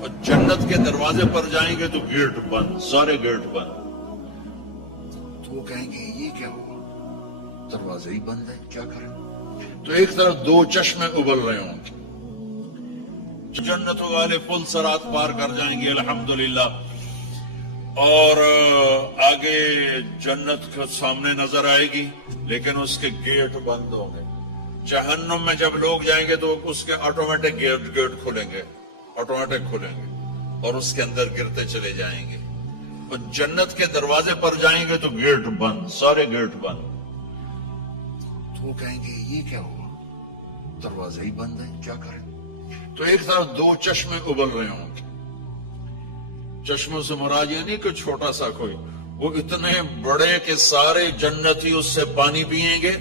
اور جنت کے دروازے پر جائیں گے تو گیٹ بند، سارے گیٹ بند. تو وہ کہیں گے یہ کیا ہوا، دروازے ہی بند ہے، کیا کریں؟ تو ایک طرف دو چشمے ابل رہے ہوں گے، جنت والے پل سرات پار کر جائیں گے الحمدللہ، اور آگے جنت کے سامنے نظر آئے گی لیکن اس کے گیٹ بند ہوں گے. جہنم میں جب لوگ جائیں گے تو اس کے آٹومیٹک گیٹ کھلیں گے، آٹومیٹک کھلیں گے اور اس کے اندر گرتے چلے جائیں گے. اور جنت کے دروازے پر جائیں گے تو گیٹ بند، سارے گیٹ بند. تو وہ کہیں گے یہ کیا ہوا، دروازے ہی بند ہے، کیا کریں؟ تو ایک طرف دو چشمے ابل رہے ہوں گے. چشموں سے مراد یہ نہیں کہ چھوٹا سا کوئی، وہ اتنے بڑے کہ سارے جنتی اس سے پانی پئیں گے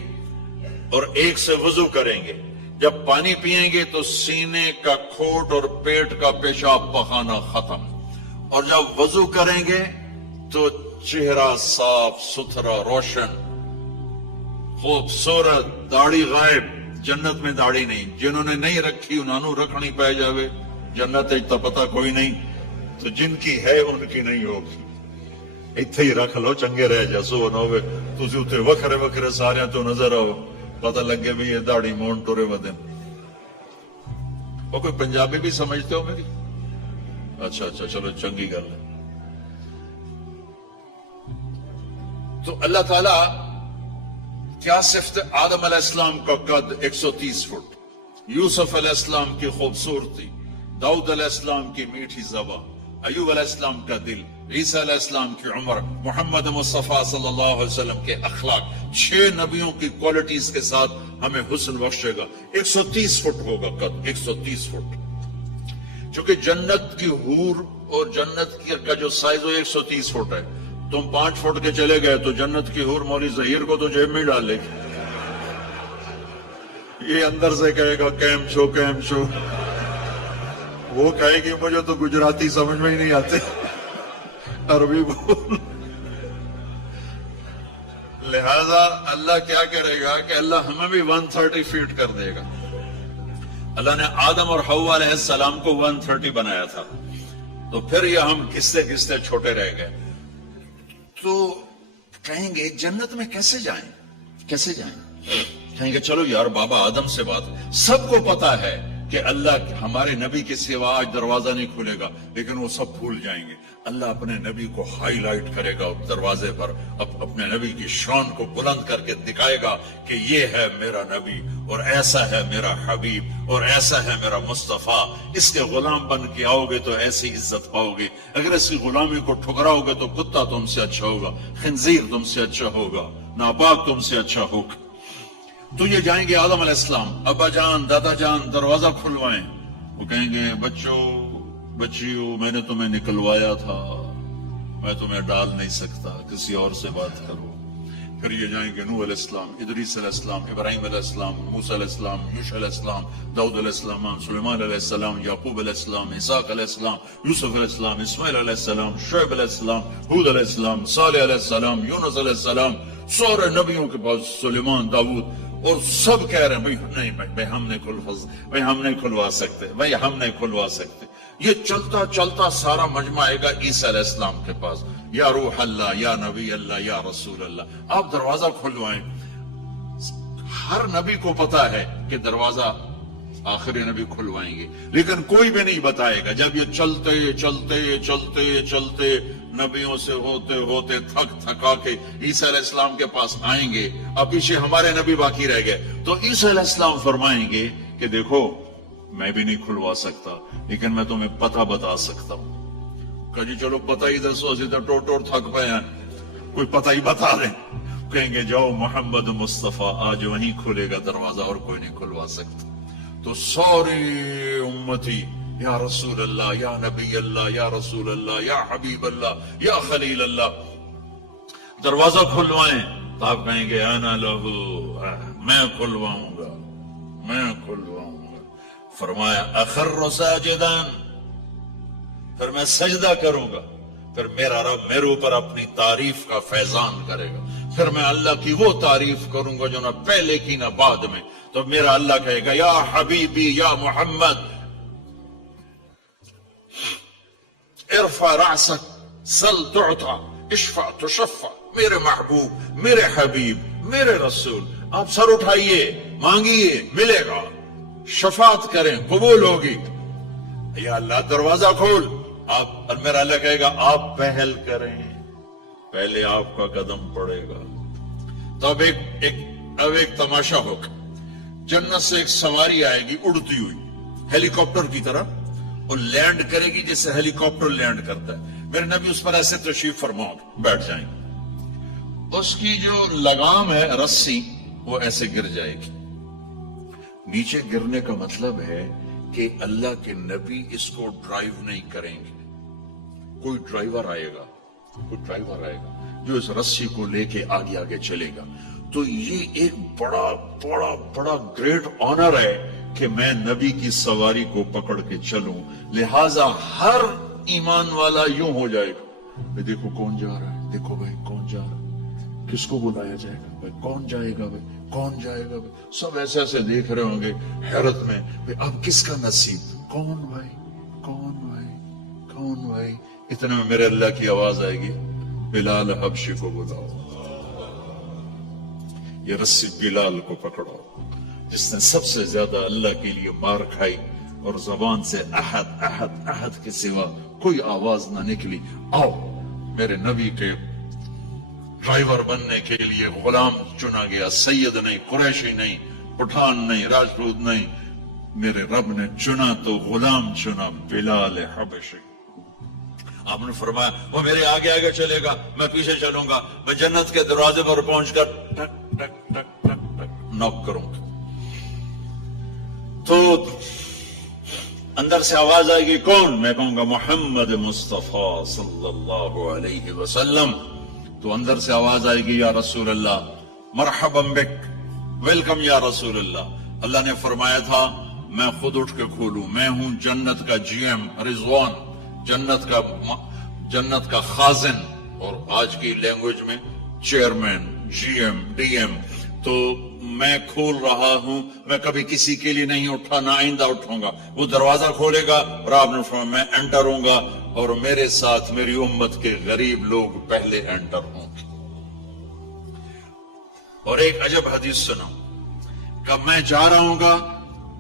اور ایک سے وضو کریں گے. جب پانی پئیں گے تو سینے کا کھوٹ اور پیٹ کا پیشاب پخانا ختم، اور جب وضو کریں گے تو چہرہ صاف ستھرا روشن خوبصورت، داڑھی غائب. جنت میں داڑھی نہیں، جنہوں نے نہیں رکھی انہوں نے رکھنی پہ جاوے. جنت ایک تو پتہ کوئی نہیں، تو جن کی ہے ان کی نہیں ہوگی. اتھے ہی رکھ لو، چنگے رہ جا، سو نہ ہوئے تسی اتھے وکھرے وکھرے سارے تو نظر آؤ، پتہ لگے بھی یہ داڑھی مون ٹورے ودن. وہ کوئی پنجابی بھی سمجھتے ہو میری؟ اچھا چلو چنگی گل ہے. تو اللہ تعالیٰ کیا صفت آدم علیہ السلام کا قد 130 فٹ، یوسف علیہ السلام کی خوبصورتی، داؤد علیہ السلام کی میٹھی زبان، ایوب علیہ السلام کا دل، عیسیٰ علیہ السلام کی عمر، محمد مصطفیٰ صلی اللہ علیہ وسلم کے اخلاق، 6 نبیوں کی کوالٹیز کے ساتھ ہمیں حسن بخشے گا. 130 فٹ ہوگا قد، 130 فٹ. چونکہ جنت کی حور اور جنت کا جو سائز ہو 130 فٹ ہے. تم 5 فٹ کے چلے گئے تو جنت کی حور مولی ظہیر کو تو جیب میں ڈال لے گی. یہ اندر سے کہے گا کیم چھو کیم چھو، وہ کہے گی مجھے تو گجراتی سمجھ میں ہی نہیں آتے، عربی بول. لہذا اللہ کیا کرے گا کہ اللہ ہمیں بھی 130 فیٹ کر دے گا. اللہ نے آدم اور حوا علیہ السلام کو 130 بنایا تھا، تو پھر یہ ہم گھستے گھستے چھوٹے رہ گئے. تو کہیں گے جنت میں کیسے جائیں، کیسے جائیں؟ کہیں گے چلو یار بابا آدم سے بات. سب کو پتا ہے کہ اللہ ہمارے نبی کے سوا آج دروازہ نہیں کھلے گا، لیکن وہ سب بھول جائیں گے. اللہ اپنے نبی کو ہائی لائٹ کرے گا دروازے پر، اپنے نبی کی شان کو بلند کر کے دکھائے گا کہ یہ ہے میرا نبی، اور ایسا ہے میرا حبیب، اور ایسا ہے میرا مصطفیٰ. اس کے غلام بن کے آؤ گے تو ایسی عزت پاؤ گے. اگر اس کی غلامی کو ٹھکراؤ گے تو کتا تم سے اچھا ہوگا، خنزیر تم سے اچھا ہوگا، ناپاک تم سے اچھا ہوگا. تو یہ جائیں گے آدم علیہ السلام، ابا جان دادا جان دروازہ کھلوائیں. وہ کہیں گے بچوں بچیوں میں نے تمہیں نکلوایا تھا، میں تمہیں ڈال نہیں سکتا، کسی اور سے بات کرو. پھر یہ جائیں گے نوح علیہ السلام، ادریس علیہ السلام، ابراہیم علیہ السلام، موسیٰ علیہ السلام، یوشع علیہ السلام، داؤد علیہ السلام، سلیمان علیہ السلام، یعقوب علیہ السلام، اسحاق علیہ السلام، یوسف علیہ السلام، اسماعیل علیہ السلام، شعیب علیہ السلام، ہود علیہ السلام، صالح علیہ السلام، یونس علیہ السلام. سارے نبیوں کے پاس سلیمان، داؤد، اور سب کہہ رہے ہیں نہیں بھائی ہم نہیں کھلوا سکتے، بھائی ہم نہیں کھلوا سکتے. یہ چلتا چلتا سارا مجمع آئے گا عیسیٰ علیہ السلام کے پاس، یا روح اللہ، یا نبی اللہ، یا رسول اللہ، آپ دروازہ کھلوائیں. ہر نبی کو پتا ہے کہ دروازہ آخری نبی کھلوائیں گے، لیکن کوئی بھی نہیں بتائے گا. جب یہ چلتے چلتے چلتے چلتے نبیوں سے ہوتے ہوتے تھکا کے عیسیٰ علیہ السلام کے پاس آئیں گے، اب پیچھے ہمارے نبی باقی رہ گئے، تو عیسیٰ علیہ السلام فرمائیں گے کہ دیکھو میں بھی نہیں کھلوا سکتا، لیکن میں تمہیں پتہ بتا سکتا ہوں. کہ جی چلو پتہ ہی دسو، اسی تو ٹوٹ تھک پے ہیں، کوئی پتہ ہی بتا دیں. کہیں گے جاؤ محمد مصطفیٰ آج وہیں کھلے گا دروازہ، اور کوئی نہیں کھلوا سکتا. تو ساری امتی یا رسول اللہ، یا نبی اللہ، یا رسول اللہ، یا حبیب اللہ، یا خلیل اللہ دروازہ کھلوائیں. تو آپ کہیں گے انا لہو، میں کھلواؤں گا، میں کھلواؤں گا. فرمایا اخر ساجدا، پھر میں سجدہ کروں گا، پھر میرا رب میرے اوپر اپنی تعریف کا فیضان کرے گا، پھر میں اللہ کی وہ تعریف کروں گا جو نہ پہلے کی نہ بعد میں. تو میرا اللہ کہے گا یا حبیبی یا محمد. ارفع رأسک سل تعطا اشفع تشفع، میرے محبوب، میرے حبیب، میرے رسول، آپ سر اٹھائیے، مانگیے، ملے گا، شفاعت کریں، قبول ہوگی۔ یا اللہ دروازہ کھول، آپ، میرا اللہ کہے گا آپ پہل کریں، پہلے آپ کا قدم پڑے گا۔ تو اب ایک تماشا ہوگا، جنت سے ایک سواری آئے گی اڑتی ہوئی ہیلی کاپٹر کی طرح، اور لینڈ کرے گی جیسے ہیلی کاپٹر لینڈ کرتا ہے۔ میرے نبی اس پر ایسے تشریف فرماؤ بیٹھ جائیں گے، اس کی جو لگام ہے رسی وہ ایسے گر جائے گی۔ نیچے گرنے کا مطلب ہے کہ اللہ کے نبی اس کو ڈرائیو نہیں کریں گے، کوئی ڈرائیور آئے گا جو اس رسی کو لے کے آگے آگے چلے گا۔ تو یہ ایک بڑا گریٹ آنر ہے کہ میں نبی کی سواری کو پکڑ کے چلوں، لہذا ہر ایمان والا یوں ہو جائے گا، دیکھو کون جا رہا ہے، دیکھو بھائی کون جا رہا ہے، کس کو بلایا جائے گا، بھائی کون جائے گا، بھائی کون جائے گا، بھائی سب ایسے ایسے دیکھ رہے ہوں گے حیرت میں، اب کس کا نصیب، کون بھائی کون بھائی کون بھائی۔ اتنے میں میرے اللہ کی آواز آئے گی، بلال حبشی کو بلاؤ۔ یہ رسی بلال کو پکڑو، جس نے سب سے زیادہ اللہ کے لیے مار کھائی اور زبان سے احد احد احد کے سوا کوئی آواز نہ نکلی۔ آؤ، میرے نبی کے ڈرائیور بننے کے لیے غلام چنا گیا، سید نہیں، قریشی نہیں، پٹھان نہیں، راجپوت نہیں، میرے رب نے چنا تو غلام چنا، بلال حبشی۔ آپ نے فرمایا وہ میرے آگے آگے چلے گا، میں پیچھے چلوں گا، میں جنت کے دروازے پر پہنچ کر ٹک ٹک ٹک ٹک ٹک نوک کروں گا، تو اندر سے آواز آئے گی، کون؟ میں کہوں گا محمد مصطفیٰ صلی اللہ علیہ وسلم۔ تو اندر سے آواز آئے گی، یا رسول اللہ، مرحبا بک، ویلکم یا رسول اللہ۔ اللہ نے فرمایا تھا میں خود اٹھ کے کھولوں، میں ہوں جنت کا جی ایم رضوان، جنت کا خازن، اور آج کی لینگویج میں chairman, G M, D M. تو میں کھول رہا ہوں، میں کبھی کسی کے لیے نہیں اٹھا، نہ آئندہ اٹھوں گا۔ وہ دروازہ کھولے گا اور آپ نے فرمایا میں انٹر ہوں گا، اور میرے ساتھ میری امت کے غریب لوگ پہلے انٹر ہوں گے۔ اور ایک عجب حدیث سنا، کہ میں جا رہا ہوں گا،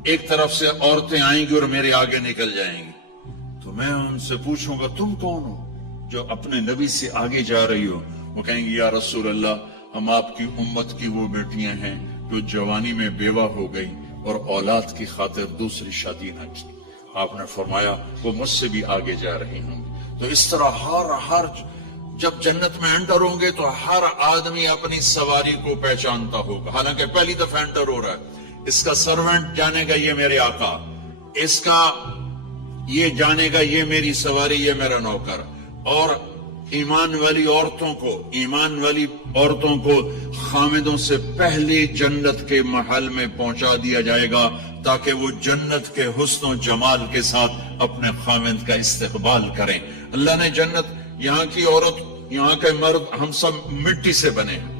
ایک طرف سے عورتیں آئیں گی اور میرے آگے نکل جائیں گی، تو میں ان سے پوچھوں گا تم کون ہو جو اپنے نبی سے آگے جا رہی ہو؟ وہ کہیں گی یا رسول اللہ، ہم آپ کی امت کی وہ بیٹیاں ہیں جو جوانی میں بیوہ ہو گئی اور اولاد کی خاطر دوسری شادی نہ کی۔ آپ نے فرمایا وہ مجھ سے بھی آگے جا رہی ہوں گی۔ تو اس طرح ہر جب جنت میں انٹر ہوں گے تو ہر آدمی اپنی سواری کو پہچانتا ہوگا، حالانکہ پہلی دفعہ انٹر ہو رہا ہے۔ اس کا سرونٹ جانے گا یہ میرے آقا، اس کا یہ جانے گا یہ میری سواری، یہ میرا نوکر۔ اور ایمان والی عورتوں کو خامدوں سے پہلے جنت کے محل میں پہنچا دیا جائے گا، تاکہ وہ جنت کے حسن و جمال کے ساتھ اپنے خامد کا استقبال کریں۔ اللہ نے جنت، یہاں کی عورت، یہاں کے مرد، ہم سب مٹی سے بنے ہیں۔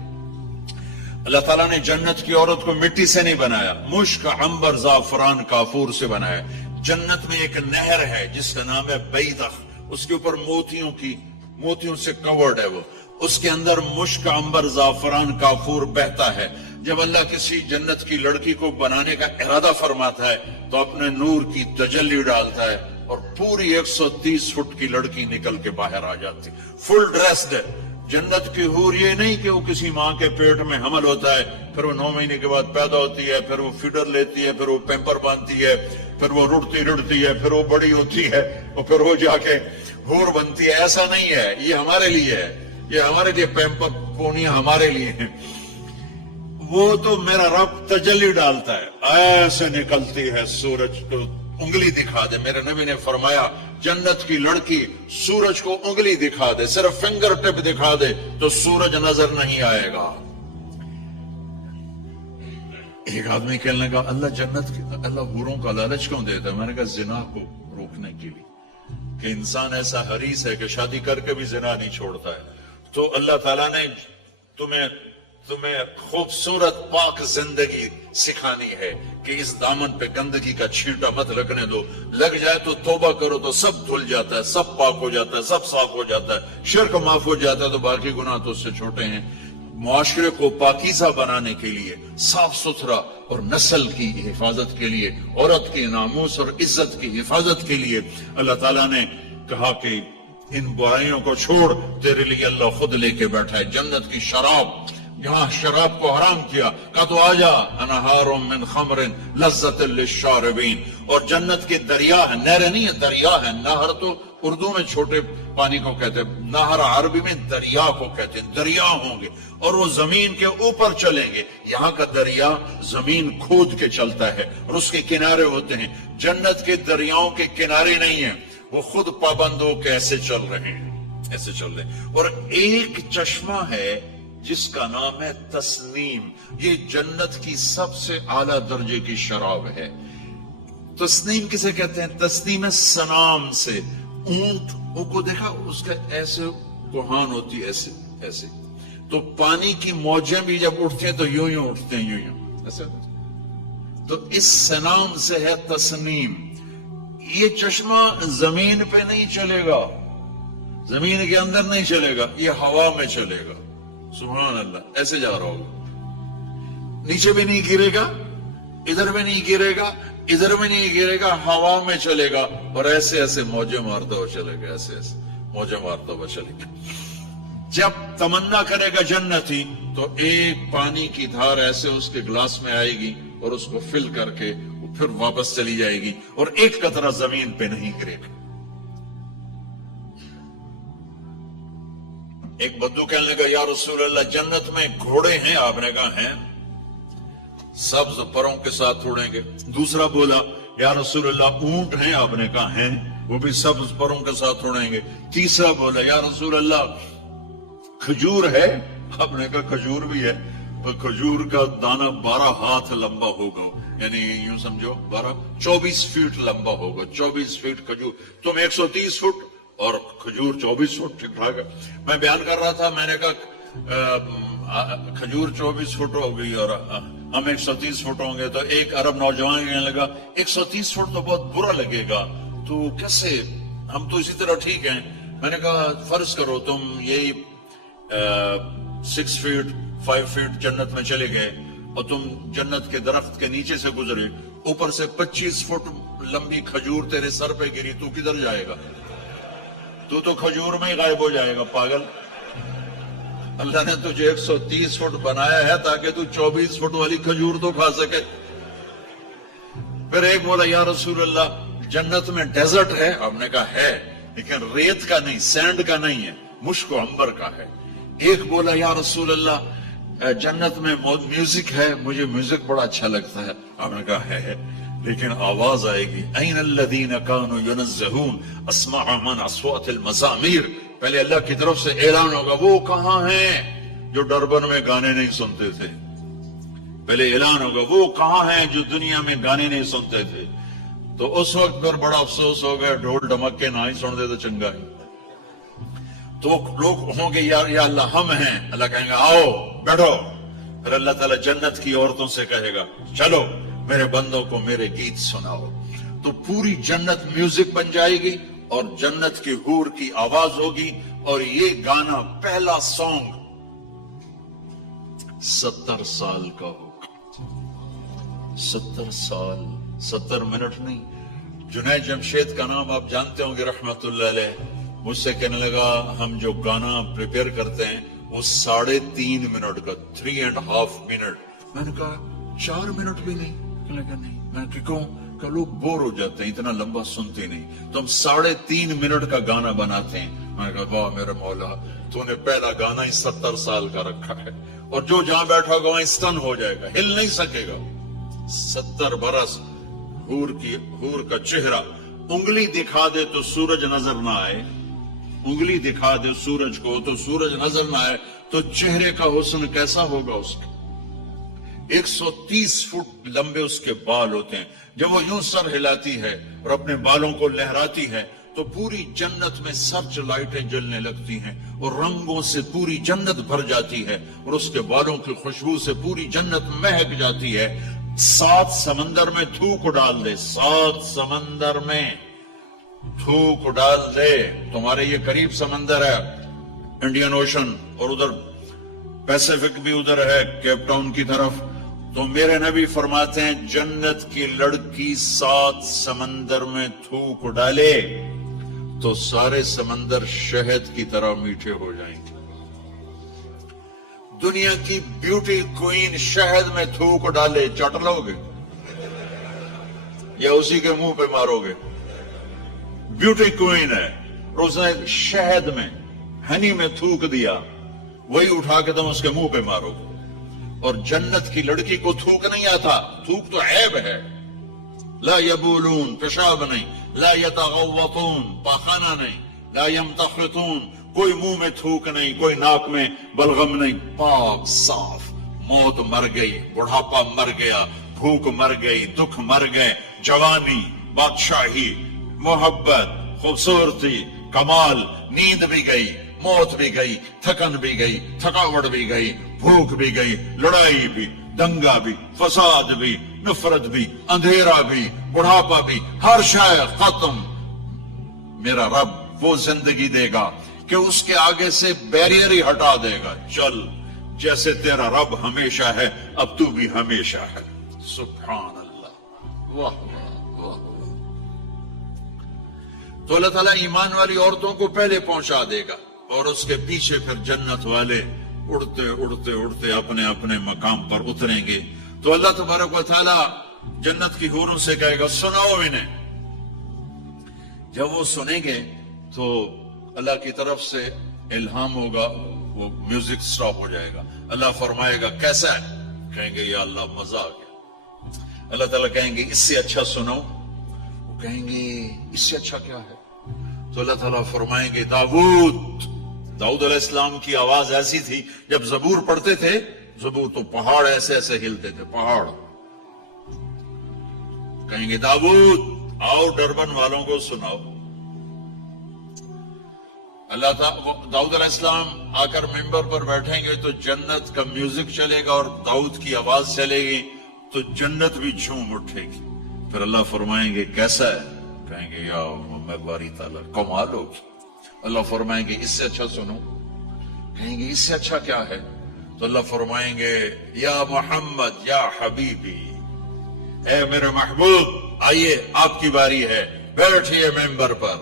اللہ تعالیٰ نے جنت کی عورت کو مٹی سے نہیں بنایا، مشک، عنبر، زعفران، کافور سے بنایا۔ جنت میں ایک نہر ہے جس کا نام ہے بیضخ، اس کے اوپر موتیوں سے کورڈ ہے، وہ اس کے اندر مشک، عنبر، زعفران، کافور بہتا ہے۔ جب اللہ کسی جنت کی لڑکی کو بنانے کا ارادہ فرماتا ہے تو اپنے نور کی تجلی ڈالتا ہے، اور پوری 130 فٹ کی لڑکی نکل کے باہر آ جاتی، فل ڈریسڈ ہے۔ جنت کی حور یہ نہیں کہ وہ کسی ماں کے پیٹ میں حمل ہوتا ہے، پھر وہ 9 مہینے کے بعد پیدا ہوتی ہے، پھر وہ فیڈر لیتی ہے، پھر وہ پیمپر باندھتی ہے، پھر وہ رڑتی ہے، پھر وہ بڑی ہوتی ہے، اور پھر وہ جا کے حور بنتی ہے۔ ایسا نہیں ہے، یہ ہمارے لیے ہے، یہ ہمارے لیے پیمپر پونیاں ہمارے لیے ہیں۔ وہ تو میرا رب تجلی ڈالتا ہے، ایسے نکلتی ہے سورج کو انگلی دکھا دے۔ میرے نبی نے فرمایا جنت کی لڑکی سورج کو انگلی دکھا دے، صرف فنگر ٹپ دکھا دے تو سورج نظر نہیں آئے گا۔ ایک آدمی کہنے لگا اللہ حوروں کا لالچ کیوں دیتا ہے؟ میں نے کہا زنا کو روکنے کے لیے، کہ انسان ایسا حریص ہے کہ شادی کر کے بھی زنا نہیں چھوڑتا ہے۔ تو اللہ تعالیٰ نے تمہیں تمہیں خوبصورت پاک زندگی سکھانی ہے کہ اس دامن پہ گندگی کا چھینٹا مت لگنے دو، لگ جائے تو توبہ کرو تو سب دھل جاتا ہے، سب پاک ہو جاتا ہے، سب صاف ہو جاتا ہے، شرک معاف ہو جاتا ہے، تو باقی گناہ تو اس سے چھوٹے ہیں۔ معاشرے کو پاکیزہ بنانے کے لیے، صاف ستھرا اور نسل کی حفاظت کے لیے، عورت کے ناموس اور عزت کی حفاظت کے لیے اللہ تعالیٰ نے کہا کہ ان برائیوں کو چھوڑ، تیرے لیے اللہ خود لے کے بیٹھا ہے جنت کی شراب۔ یہاں شراب کو حرام کیا، کہا تو آجا انہار من خمر لذت للشاربین، اور جنت کے دریا ہے، نہر نہیں ہے دریا ہے۔ نہر تو اردو میں چھوٹے پانی کو کہتے ہیں، نہر عربی میں دریا کو کہتے ہیں، دریا ہوں گے اور وہ زمین کے اوپر چلیں گے۔ یہاں کا دریا زمین کھود کے چلتا ہے اور اس کے کنارے ہوتے ہیں۔ جنت کے دریاؤں کے کنارے نہیں ہیں، وہ خود پابند ہو کے ایسے چل رہے ہیں، ایسے چل رہے ہیں۔ اور ایک چشمہ ہے جس کا نام ہے تسنیم، یہ جنت کی سب سے اعلیٰ درجے کی شراب ہے۔ تسنیم کسے کہتے ہیں؟ تسنیم ہے سنام سے، اونٹ کو دیکھا اس کا ایسے کوہان ہوتی ہے، ایسے ایسے، تو پانی کی موجیں بھی جب اٹھتے ہیں تو یوں یوں اٹھتے ہیں، یوں یوں ایسے۔ تو اس سنام سے ہے تسنیم۔ یہ چشمہ زمین پہ نہیں چلے گا، زمین کے اندر نہیں چلے گا، یہ ہوا میں چلے گا۔ سبحان اللہ، ایسے جا رہا ہوگا، نیچے بھی نہیں گرے گا، ادھر بھی نہیں گرے گا، ادھر بھی نہیں گرے گا، ہوا میں چلے گا اور ایسے ایسے موجیں مارتا ہوا چلے گا، ایسے ایسے موجیں مارتا ہوا چلے گا۔ جب تمنا کرے گا جنتی تو ایک پانی کی دھار ایسے اس کے گلاس میں آئے گی اور اس کو فل کر کے وہ پھر واپس چلی جائے گی اور ایک قطرہ زمین پہ نہیں گرے گا۔ ایک بدو کہنے لگا یا رسول اللہ جنت میں گھوڑے ہیں؟ آپ نے کہا ہیں، سبز پروں کے ساتھ اڑیں گے۔ دوسرا بولا یا رسول اللہ اونٹ ہیں؟ آپ نے کہا ہیں، وہ بھی سبز پروں کے ساتھ اڑیں گے۔ تیسرا بولا یا رسول اللہ کھجور ہے؟ آپ نے کہا کھجور بھی ہے، پر کھجور کا دانہ 12 ہاتھ لمبا ہوگا، یعنی یوں سمجھو 24 فٹ لمبا ہوگا، 24 فٹ کھجور، تم 130 فٹ اور کھجور 24 فٹ، ٹھیک ٹھاک ہے۔ میں بیان کر رہا تھا، میں نے کہا کھجور 24 فٹ ہو گئی اور ہم 130 فٹ ہوں گے، تو ایک عرب نوجوان کہنے لگا 130 فٹ تو بہت برا لگے گا، تو کیسے، ہم تو اسی طرح ٹھیک ہیں۔ میں نے کہا فرض کرو تم یہی 6 فٹ 5 فٹ جنت میں چلے گئے اور تم جنت کے درخت کے نیچے سے گزرے، اوپر سے 25 فٹ لمبی کھجور تیرے سر پہ گری، تو کدھر جائے گا؟ تو کھجور میں ہی غائب ہو جائے گا، پاگل۔ اللہ نے تجھے 130 فٹ بنایا ہے تاکہ تو 24 فٹ والی کھجور تو کھا سکے۔ پھر ایک بولا یا رسول اللہ جنت میں ڈیزرٹ ہے؟ آپ نے کہا ہے، لیکن ریت کا نہیں، سینڈ کا نہیں ہے، مشک و عنبر کا ہے۔ ایک بولا یا رسول اللہ جنت میں میوزک ہے؟ مجھے میوزک بڑا اچھا لگتا ہے۔ آپ نے کہا ہے، لیکن آواز آئے گی این الذین کانوا ینزہون اسمع من اصوات المزامیر، پہلے اللہ کی طرف سے اعلان ہوگا وہ کہاں ہیں جو ڈربن میں گانے نہیں سنتے تھے، پہلے اعلان ہوگا وہ کہاں ہیں جو دنیا میں گانے نہیں سنتے تھے۔ تو اس وقت پر بڑا افسوس ہو گیا، ڈھول ڈھمکے نہ ہی سن دے تو چنگا ہے۔ تو لوگ ہوں گے یا اللہ ہم ہیں، اللہ کہیں گا آؤ بیٹھو، پھر اللہ تعالیٰ جنت کی عورتوں سے کہے گا چلو میرے بندوں کو میرے گیت سناؤ، تو پوری جنت میوزک بن جائے گی اور جنت کی حور کی آواز ہوگی، اور یہ گانا پہلا سانگ 70 سال کا ہوگا۔ 70 سال، 70 منٹ نہیں۔ جنید جمشید کا نام آپ جانتے ہوں گے رحمت اللہ علیہ، مجھ سے کہنے لگا ہم جو گانا پریپیئر کرتے ہیں وہ 3.5 منٹ کا، 3.5 منٹ۔ میں نے کہا 4 منٹ بھی نہیں؟ کہنے لگا نہیں۔ میں نے کہا کہ لوگ بور ہو جاتے ہیں، اتنا لمبا سنتے نہیں، تو ہم 3.5 منٹ کا گانا بناتے ہیں۔ میں نے کہا واہ میرے مولا، تو نے پہلا گانا ہی 70 سال کا رکھا ہے، اور جو جہاں بیٹھا ہوگا وہاں اسٹن ہو جائے گا، ہل نہیں سکے گا۔ 70 برس حور کا چہرہ، انگلی دکھا دے تو سورج نظر نہ آئے، انگلی دکھا دے سورج کو تو سورج نظر نہ آئے، تو چہرے کا حسن کیسا ہوگا اس کا؟ 130 فٹ لمبے اس کے بال ہوتے ہیں، جب وہ یوں سر ہلاتی ہے اور اپنے بالوں کو لہراتی ہے تو پوری جنت میں سرچ لائٹیں جلنے لگتی ہیں اور رنگوں سے پوری جنت بھر جاتی ہے اور اس کے بالوں کی خوشبو سے پوری جنت مہک جاتی ہے. 7 سمندر میں تھوک ڈال دے، 7 سمندر میں تھوک ڈال دے. تمہارے یہ قریب سمندر ہے انڈین اوشن، اور ادھر پیسیفک بھی ادھر ہے کیپ ٹاؤن کی طرف. تو میرے نبی فرماتے ہیں جنت کی لڑکی 7 سمندر میں تھوک ڈالے تو سارے سمندر شہد کی طرح میٹھے ہو جائیں گے. دنیا کی بیوٹی کوئین شہد میں تھوک ڈالے، چٹ لو گے یا اسی کے منہ پہ مارو گے؟ بیوٹی کوئین ہے، اس نے شہد میں ہنی میں تھوک دیا، وہی اٹھا کے تم اس کے منہ پہ مارو گے. اور جنت کی لڑکی کو تھوک نہیں آتا، تھوک تو عیب ہے. لا یبولون، پیشاب نہیں، لا یتغوطون، پاخانہ نہیں، لا یمتخطون، کوئی منہ میں تھوک نہیں، کوئی ناک میں بلغم نہیں، پاک صاف. موت مر گئی، بڑھاپا مر گیا، بھوک مر گئی، دکھ مر گئے، جوانی، بادشاہی، محبت، خوبصورتی، کمال، نیند بھی گئی، موت بھی گئی، تھکن بھی گئی، تھکاوٹ بھی گئی، بھوک بھی گئی، لڑائی بھی، دنگا بھی، فساد بھی، نفرت بھی، اندھیرا بھی، بڑھاپا بھی، ہر شے ختم. میرا رب وہ زندگی دے گا کہ اس کے آگے سے بیریئر ہی ہٹا دے گا. چل جیسے تیرا رب ہمیشہ ہے اب تو بھی ہمیشہ ہے. سبحان اللہ، واہ واہ واہ. تو اللہ تعالیٰ ایمان والی عورتوں کو پہلے پہنچا دے گا اور اس کے پیچھے پھر جنت والے اڑتے اڑتے اڑتے اپنے اپنے مقام پر اتریں گے. تو اللہ تبارک و تعالیٰ جنت کی حوروں سے کہے گا سناؤ انہیں. جب وہ سنیں گے تو اللہ کی طرف سے الہام ہوگا، وہ میوزک سٹاپ ہو جائے گا. اللہ فرمائے گا کیسا ہے؟ کہیں گے یا اللہ مزہ آ گیا. اللہ تعالیٰ کہیں گے اس سے اچھا سناؤ. وہ کہیں گے اس سے اچھا کیا ہے؟ تو اللہ تعالیٰ فرمائیں گے داؤد علیہ السلام کی آواز ایسی تھی جب زبور پڑھتے تھے، زبور تو پہاڑ ایسے ایسے ہلتے تھے، پہاڑ. کہیں گے داؤد آؤ ڈربن والوں کو سناؤ. اللہ تعالیٰ داؤد علیہ السلام آ کر ممبر پر بیٹھیں گے تو جنت کا میوزک چلے گا اور داؤد کی آواز چلے گی تو جنت بھی جھوم اٹھے گی. پھر اللہ فرمائیں گے کیسا ہے؟ کہیں گے یا میں باری تعالیٰ کمال ہوگی. اللہ فرمائیں گے اس سے اچھا سنو. کہیں گے اس سے اچھا کیا ہے؟ تو اللہ فرمائیں گے یا محمد یا حبیبی، اے میرے محبوب آئیے آپ کی باری ہے، بیٹھیے ممبر پر.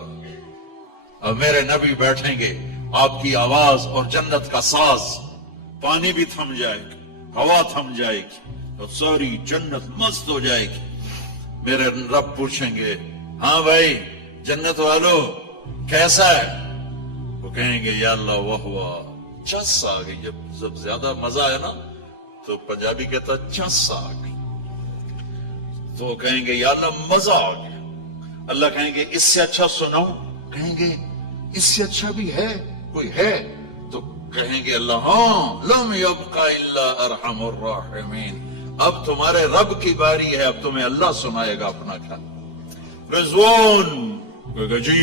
اب میرے نبی بیٹھیں گے، آپ کی آواز اور جنت کا ساز، پانی بھی تھم جائے گا، ہوا تھم جائے گی اور ساری جنت مست ہو جائے گی. میرے رب پوچھیں گے ہاں بھائی جنت والو کیسا ہے؟ وہ کہیں گے یا اللہ واہ واہ، چس آ گئی. جب زیادہ مزہ ہے نا تو پنجابی کہتا چس آ گئی. تو کہیں گے یا اللہ مزہ آ گیا. اللہ کہیں گے اس سے اچھا سناؤ. کہیں گے اس سے اچھا بھی ہے کوئی ہے؟ تو کہیں گے اللہ ہاں لم یبقى الا ارحم الراحمین، اب تمہارے رب کی باری ہے، اب تمہیں اللہ سنائے گا اپنا کلام. رضوان کہے گا جی،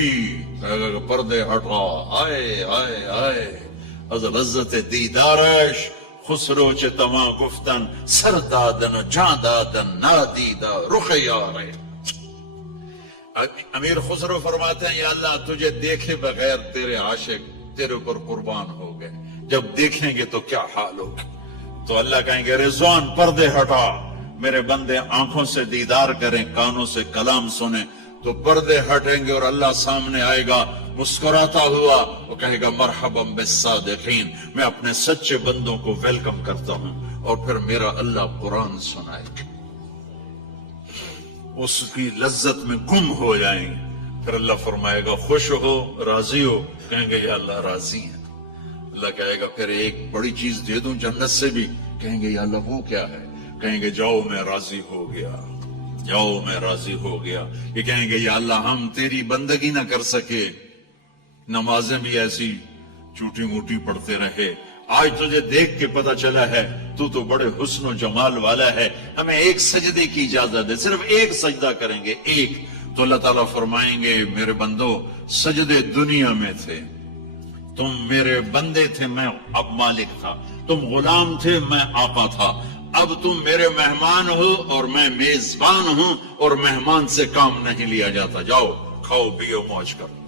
کہے گا پردے ہٹا، آئے آئے آئے از لذت دیدارش خسرو چه تما گفتن سر دادن و جان دادن نادیدہ رخ یارے. امیر خسرو فرماتے ہیں یا اللہ تجھے دیکھے بغیر تیرے عاشق تیرے اوپر قربان ہو گئے، جب دیکھیں گے تو کیا حال ہوگا. تو اللہ کہیں گے رضوان پردے ہٹا، میرے بندے آنکھوں سے دیدار کریں، کانوں سے کلام سنیں. تو پردے ہٹیں گے اور اللہ سامنے آئے گا مسکراتا ہوا، وہ کہے گا مرحبا بالصادقین، میں اپنے سچے بندوں کو ویلکم کرتا ہوں. اور پھر میرا اللہ قرآن سنائے گا، اس کی لذت میں گم ہو جائیں گے. پھر اللہ فرمائے گا خوش ہو راضی ہو؟ کہیں گے یا اللہ راضی ہیں. اللہ کہے گا پھر ایک بڑی چیز دے دوں جنت سے بھی؟ کہیں گے یا اللہ وہ کیا ہے؟ کہیں گے جاؤ میں راضی ہو گیا، جاؤ میں راضی ہو گیا. یہ کہیں گے یا اللہ ہم تیری بندگی نہ کر سکے، نمازیں بھی ایسی چوٹی موٹی پڑھتے رہے، آج تجھے دیکھ کے پتا چلا ہے تو بڑے حسن و جمال والا ہے، ہمیں ایک سجدے کی اجازت دے، صرف ایک سجدہ کریں گے، ایک. تو اللہ تعالیٰ فرمائیں گے میرے بندو سجدے دنیا میں تھے، تم میرے بندے تھے، میں اب مالک تھا، تم غلام تھے، میں آقا تھا، اب تم میرے مہمان ہو اور میں میزبان ہوں، اور مہمان سے کام نہیں لیا جاتا، جاؤ کھاؤ پیو موج کرو۔